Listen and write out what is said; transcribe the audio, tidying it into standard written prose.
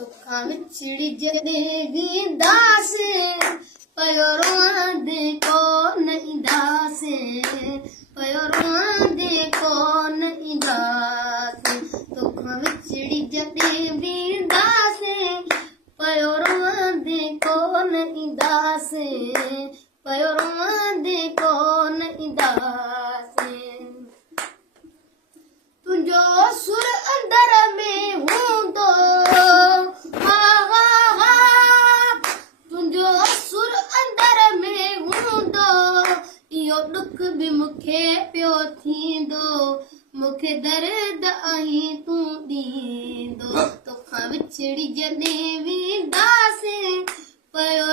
तोखा विछड़ी जॾहिं वेंदासे पयो रोअंदे कोन ईंदासे पयो रोअंदे कोन ईंदासे तोखा विछड़ी जॾहिं वेंदासे पयो रोअंदे कोन ईंदासे पयो रोअंदे कोन ईंदासे तुंहिंजो सुर अंदर में हूंदो हा हा हा तुंहिंजो सुर अंदर में हूंदो इहो ॾुख बि मूंखे पियो थींदो मूंखे दर्द आहीं तूं ॾींदो तोखां विछड़ी जॾहिं वेंदासे पयो